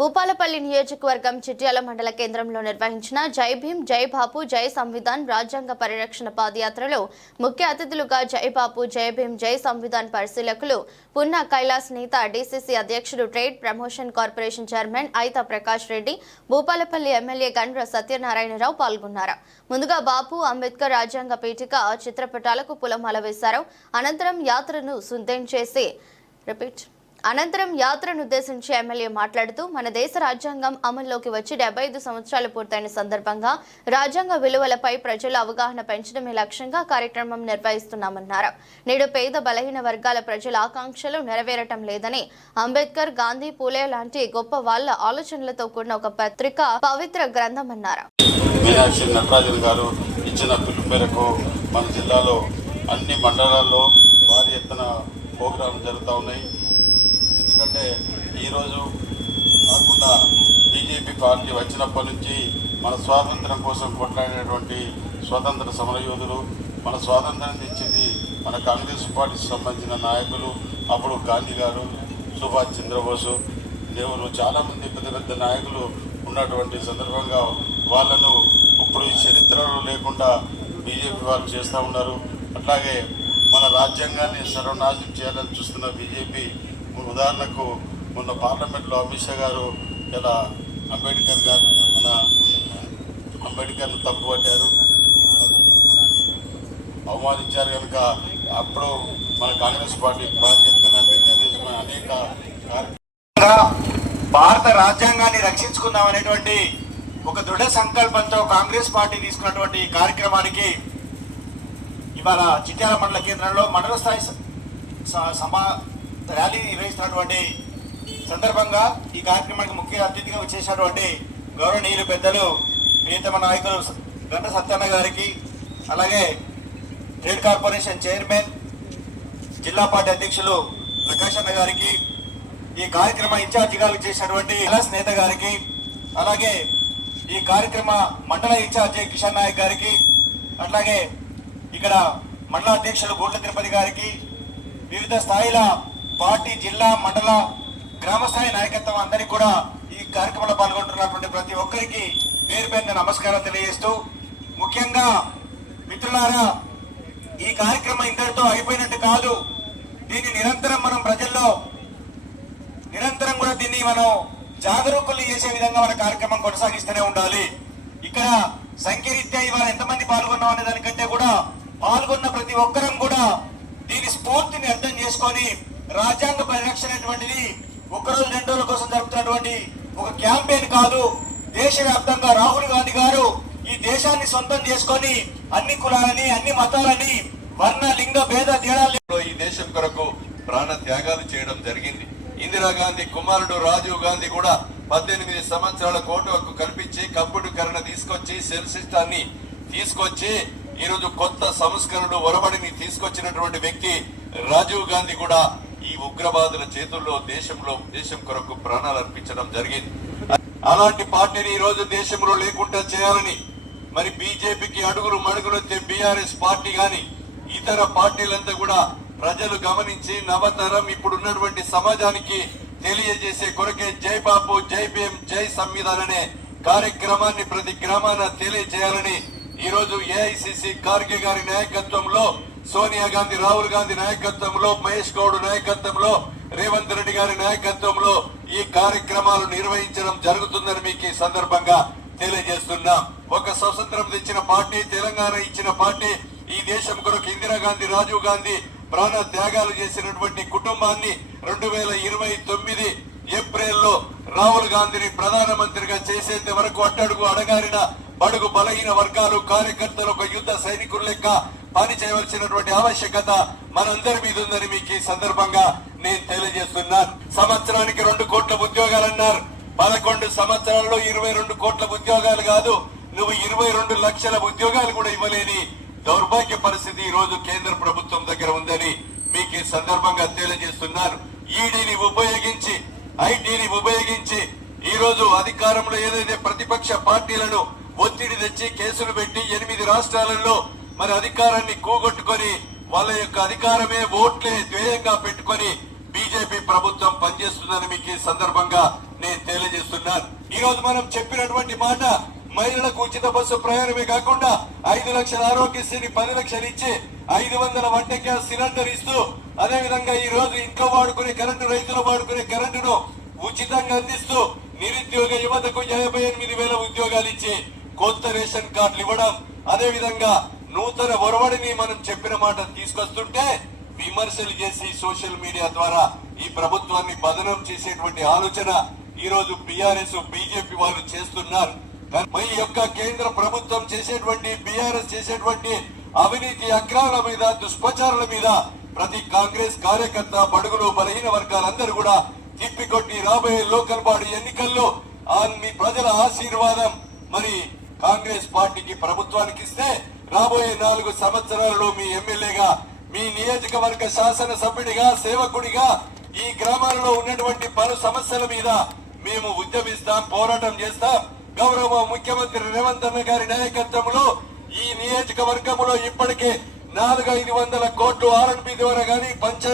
భూపాలపల్లి నియోజకవర్గం చిట్యాల మండల కేంద్రంలో నిర్వహించిన జై భీమ్ జై బాపు జై సంవిధాన్ రాజ్యాంగ పరిరక్షణ పాదయాత్రలో ముఖ్య అతిథులుగా జై బాపు జై భీమ్ జై సంవిధాన్ పరిశీలకులు పున్నా కైలాస్ నేత డీసీసీ అధ్యక్షుడు trade promotion corporation chairman ఐతా Prakash Reddy Bhupalpally MLA Gandra Satyanarayana Rao పాల్గొన్నారు. ముందుగా బాపు అంబేద్కర్ రాజ్యాంగ పీఠిక చిత్రపటాలకు పూలమాల వేశారు. అనంతరం యాత్రనుద్దేశించి ఎమ్మెల్యే మాట్లాడుతూ మన దేశ రాజ్యాంగం అమల్లోకి వచ్చి 75 సంవత్సరాలు పూర్తయిన సందర్భంగా రాజ్యాంగ విలువలపై ప్రజల అవగాహన పెంచడమే లక్ష్యంగా కార్యక్రమం నిర్వహిస్తున్నామన్నారు. నేడు పేద బలహీన వర్గాల ప్రజల ఆకాంక్షలు నెరవేరటం లేదని అంబేద్కర్, గాంధీ, పూలే లాంటి గొప్ప వాళ్ళ ఆలోచనలతో కూడిన ఒక పత్రిక పవిత్ర గ్రంథమన్నారు. మీనాక్షి నటరాజన్ గారు ఇచ్చిన పిలుపు మేరకు మన జిల్లాలో అన్ని మండలాల్లో భారీ ఎత్తున ప్రోగ్రాం జరుగుతూ ఉన్నాయి. ఎందుకంటే ఈరోజు కాకుండా బీజేపీ పార్టీ వచ్చినప్పటి నుంచి మన స్వాతంత్రం కోసం కొట్లాడినటువంటి స్వాతంత్ర సమరయోధులు, మన స్వాతంత్రం తెచ్చింది మన కాంగ్రెస్ పార్టీకి సంబంధించిన నాయకులు, అప్పుడు గాంధీ గారు, సుభాష్ చంద్రబోసు, నెహ్రూ, చాలామంది పెద్ద పెద్ద నాయకులు ఉన్నటువంటి సందర్భంగా వాళ్ళను ఇప్పుడు ఈ చరిత్రలో లేకుండా బీజేపీ వాళ్ళు చేస్తూ ఉన్నారు. అట్లాగే మన రాజ్యాంగాన్ని సర్వనాశనం చేయాలని చూస్తున్న బీజేపీ, ఉదాహరణకు మొన్న పార్లమెంట్లో అమిత్ షా గారు ఇలా అంబేద్కర్ను తప్పుపట్టారు, అవమానించారు. కనుక అప్పుడు మన కాంగ్రెస్ పార్టీ అనేక భారత రాజ్యాంగాన్ని రక్షించుకుందాం అనేటువంటి ఒక దృఢ సంకల్పంతో కాంగ్రెస్ పార్టీ తీసుకున్నటువంటి కార్యక్రమానికి ఇవాళ చిట్యాల మండల కేంద్రంలో మండల స్థాయి ర్యాలీ నిర్వహిస్తున్నటువంటి సందర్భంగా ఈ కార్యక్రమానికి ముఖ్య అతిథిగా వచ్చేసినటువంటి గౌరవనీయులు పెద్దలు ప్రియతమ నాయకులు గండ్ర సత్యన్న గారికి, అలాగే ట్రేడ్ కార్పొరేషన్ చైర్మన్ జిల్లా పార్టీ అధ్యక్షులు ప్రకాష్ అన్న గారికి, ఈ కార్యక్రమ ఇన్ఛార్జిగా చేసినటువంటి కైలాస్ నేత గారికి, అలాగే ఈ కార్యక్రమ మండల ఇన్ఛార్జి కిషన్ నాయక్ గారికి, అట్లాగే ఇక్కడ మండల అధ్యక్షులు గోట్ల తిరుపతి గారికి, వివిధ స్థాయిల పార్టీ జిల్లా మండల గ్రామ స్థాయి నాయకత్వం అందరికీ కూడా ఈ కార్యక్రమంలో పాల్గొంటున్నటువంటి ప్రతి ఒక్కరికి పేరు పేరున నమస్కారం తెలియజేస్తూ, ముఖ్యంగా మిత్రులారా, ఈ కార్యక్రమం ఇంతటితో అయిపోయినట్టు కాదు. దీన్ని నిరంతరం మనం ప్రజల్లో నిరంతరం కూడా దీన్ని మనం జాగరూకులు చేసే విధంగా మన కార్యక్రమం కొనసాగిస్తూనే ఉండాలి. ఇక్కడ సంఖ్యరీత్యా ఇవాళ ఎంతమంది పాల్గొన్నాం అనే దానికంటే కూడా పాల్గొన్న ప్రతి ఒక్కరం కూడా దీని స్ఫూర్తిని అర్థం చేసుకొని రాజ్యాంగ పరిరక్షణ అనేటువంటిది ఒకరోజు 2 రోజుల కోసం జరుపుతున్నటువంటి ఒక క్యాంపెయిన్ కాదు. దేశవ్యాప్తంగా రాహుల్ గాంధీ గారు ఈ దేశాన్ని సొంతం చేసుకొని అన్ని కులాలని, అన్ని మతాలని, వర్ణ లింగ భేద తేడాలు ఈ దేశం కొరకు ప్రాణ త్యాగాలు చేయడం జరిగింది. ఇందిరాగాంధీ కుమారుడు రాజీవ్ గాంధీ కూడా 18 సంవత్సరాల కోర్టు హక్కు కల్పించి కంప్యూటర్కరణ తీసుకొచ్చి సెల్ సిస్టాన్ని తీసుకొచ్చి ఈరోజు కొత్త సంస్కరణలు ఒరబడిని తీసుకొచ్చినటువంటి వ్యక్తి రాజీవ్ గాంధీ కూడా ఈ ఉగ్రవాదుల చేతుల్లో దేశం కొరకు ప్రాణాలు అర్పించడం జరిగింది. అలాంటి పార్టీని ఈ రోజు దేశంలో లేకుండా చేయాలని మరి బీజేపీకి అడుగులు మడుగులొచ్చే బీఆర్ఎస్ పార్టీ గాని ఇతర పార్టీలంతా కూడా ప్రజలు గమనించి నవతరం ఇప్పుడున్నటువంటి సమాజానికి తెలియజేసే కొరకే జై బాపు జై భీమ్ జై సంవిధాన్ అనే కార్యక్రమాన్ని ప్రతి గ్రామాన తెలియజేయాలని ఈ రోజు ఏఐసిసి ఖార్గే గారి నాయకత్వంలో, సోనియా గాంధీ, రాహుల్ గాంధీ నాయకత్వంలో, మహేష్ గౌడ్ నాయకత్వంలో, రేవంత్ రెడ్డి గారి నాయకత్వంలో ఈ కార్యక్రమాలు నిర్వహించడం జరుగుతుందని మీకు ఈ సందర్భంగా తెలియజేస్తున్నాం. ఒక స్వతంత్రం తెచ్చిన పార్టీ, తెలంగాణ ఇచ్చిన పార్టీ, ఈ దేశం కొరకు ఇందిరాగాంధీ, రాజీవ్ గాంధీ ప్రాణ త్యాగాలు చేసినటువంటి కుటుంబాన్ని 2029 ఏప్రిల్లో రాహుల్ గాంధీని ప్రధానమంత్రిగా చేసేంత వరకు అట్టడుగు అడగారిన బడుగు బలహీన వర్గాలు, కార్యకర్తలు ఒక యుద్ధ సైనికుల లెక్క పని చేయవలసినటువంటి ఆవశ్యకత మనందరి మీద ఉందని మీకు ఈ సందర్భంగా నేను తెలియజేస్తున్నాను. సంవత్సరానికి 2 కోట్ల ఉద్యోగాలు అన్నారు. 11 సంవత్సరాల్లో 22 కోట్ల ఉద్యోగాలు కాదు, నువ్వు 22 లక్షల ఉద్యోగాలు కూడా ఇవ్వలేని దౌర్భాగ్య పరిస్థితి ఈ రోజు కేంద్ర ప్రభుత్వం దగ్గర ఉందని మీకు ఈ సందర్భంగా తెలియజేస్తున్నాను. ఈడీని ఉపయోగించి, ఐటీని ఉపయోగించి ఈ రోజు అధికారంలో ఏదైతే ప్రతిపక్ష పార్టీలను ఒత్తిడి తెచ్చి కేసులు పెట్టి 8 రాష్ట్రాలలో మరి అధికారాన్ని కూగొట్టుకొని వాళ్ళ యొక్క అధికారమే ఓట్లే ధ్యేయంగా పెట్టుకొని బీజేపీ ప్రభుత్వం పనిచేస్తుందని మీకు ఈ సందర్భంగా నేను తెలియజేస్తున్నాను. ఈ రోజు మనం చెప్పినటువంటి మాట మహిళలకు ఉచిత బస్సు ప్రయాణమే కాకుండా 5 లక్షల ఆరోగ్యశ్రీ 10 లక్షలు ఇచ్చి 500 వంట గ్యాస్ సిలిండర్ ఇస్తూ అదే విధంగా ఈ రోజు ఇంట్లో వాడుకునే కరెంటు, రైతులు వాడుకునే కరెంటును ఉచితంగా అందిస్తూ నిరుద్యోగ యువతకు 58,000 ఉద్యోగాలు ఇచ్చి కొత్త రేషన్ కార్డులు ఇవ్వడం, అదే విధంగా నూతన ఒరవడిని మనం చెప్పిన మాట తీసుకొస్తుంటే విమర్శలు చేసి సోషల్ మీడియా ద్వారా ఈ ప్రభుత్వాన్ని బదనం చేసేటువంటి ఆలోచన ఈ రోజు బీఆర్ఎస్ బీజేపీ వాళ్ళు చేస్తున్నారు. ఈ యొక్క కేంద్ర ప్రభుత్వం చేసేటువంటి బీఆర్ఎస్ చేసేటువంటి అవినీతి అక్రమాల మీద, దుష్ప్రచారాల మీద ప్రతి కాంగ్రెస్ కార్యకర్త, బడుగులు, బలహీన వర్గాలందరూ కూడా తిప్పికొట్టి రాబోయే లోకల్ బాడీ ఎన్నికల్లో మీ ప్రజల ఆశీర్వాదం మరి కాంగ్రెస్ పార్టీకి, ప్రభుత్వానికి ఇస్తే రాబోయే 4 సంవత్సరాలలో మీ ఎమ్మెల్యేగా, మీ నియోజకవర్గ శాసన సభ్యుడిగా, సేవకుడిగా ఈ గ్రామాలలో ఉన్నటువంటి పలు సమస్యల మీద మేము ఉద్యమిస్తాం, పోరాటం చేస్తాం. గౌరవ ముఖ్యమంత్రి రేవంత్ అన్న గారి నాయకత్వంలో ఈ నియోజకవర్గంలో ఇప్పటికే 400-500 కోట్లు R&B ద్వారా గానీ పంచాయతీ